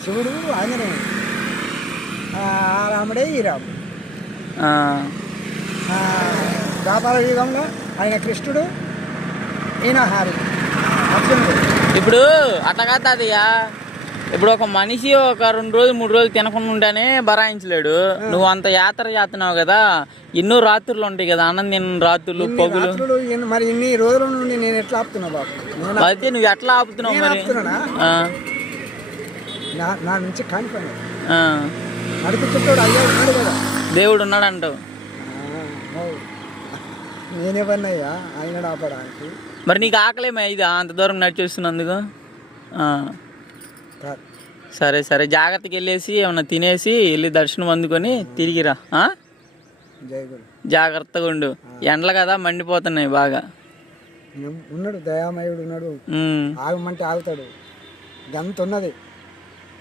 శివుడు ఆంజనేయుడు, రాముడే ఈ రాముడు. ద్వాపర యుగంలో ఆయన కృష్ణుడు, ఈయన హారి అర్జునుడు. ఇప్పుడు అట్లా కాదు తాతయ్య, ఇప్పుడు ఒక మనిషి ఒక 2 రోజులు 3 రోజులు తినకుండా ఉంటేనే బరాయించలేడు. నువ్వు అంత యాత్ర చేస్తున్నావు కదా, ఎన్నో రాత్రులు ఉంటాయి కదా, అన్నం తిన్న రాత్రులు పగులు. మరి ఇన్ని రోజుల నుండి నేను ఎట్లా ఆపుతున్నావు బాబు? అయితే నువ్వు ఎట్లా ఆపుతున్నావు మరి? నా నుంచి కానిపోయినా నడిపించేటోడు అయ్యా ఉన్నాడు కదా, దేవుడు ఉన్నాడు అంటావు. నేనేవన్నయ్యా ఆయన ఆపడానికి? మరి నీకు ఆకలేమో ఇది అంత దూరం నడిచేస్తున్నందుకు? సరే సరే, జాగ్రత్తకి వెళ్ళేసి ఏమన్నా తినేసి వెళ్ళి దర్శనం అందుకొని తిరిగిరా. జాగ్రత్తగా ఉండు, ఎండలు కదా మండిపోతున్నాయి బాగా. ఉన్నాడు దయామయుడు ఉన్నాడు, ఆగమంటే ఆగుతాడు, గంత ఉన్నది.